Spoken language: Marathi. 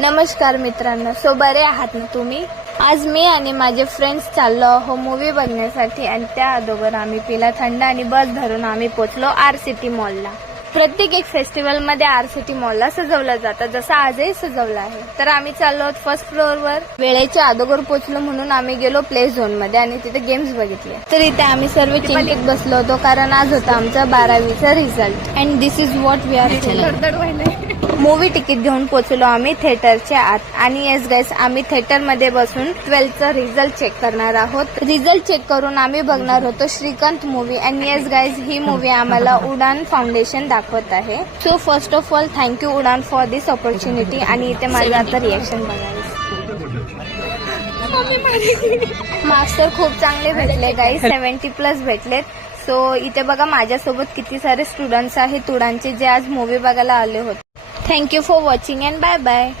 नमस्कार मित्रांनो, सो बरे आहात ना तुम्ही? आज मी आणि माझे फ्रेंड्स चाललो आहो मूवी बघण्यासाठी आणि त्या अगोदर आम्ही पिला थंड आणि बस धरून आम्ही पोचलो RCT मॉलला. प्रत्येक एक फेस्टिवल मध्ये RCT मॉलला सजवलं जातं, जसं आजही सजवलं आहे. तर आम्ही चाललो आहोत फर्स्ट फ्लोअरवर. वेळेच्या अगोदर पोचलो म्हणून आम्ही गेलो प्ले झोन मध्ये आणि तिथे गेम्स बघितले. तर इथे आम्ही सर्व चिंतेत बसलो होतो कारण आज होता आमचा 12वीचा result and this is what we are feeling. Movie ticket घेऊन पोचलो आम्ही थिएटरच्या आत आणि येस गाईस, आम्ही थिएटरमध्ये बसून 12चा रिझल्ट चेक करणार आहोत. रिझल्ट चेक करून आम्ही बघणार होतो Srikanth movie and yes guys, ही मूवी आम्हाला उडान फाउंडेशन दाखवत आहे. So first of all thank you Udaan for this opportunity. आणि इथे माझं आता रिएक्शन बघायचं. मार्क्स तर खूप चांगले भेटले गाईस, 70+ भेटलेत. सो इथे बघा माझ्यासोबत किती सारे स्टुडंट्स आहेत उडानचे जे आज मूवी बघायला आले होते. Thank you for watching and bye bye.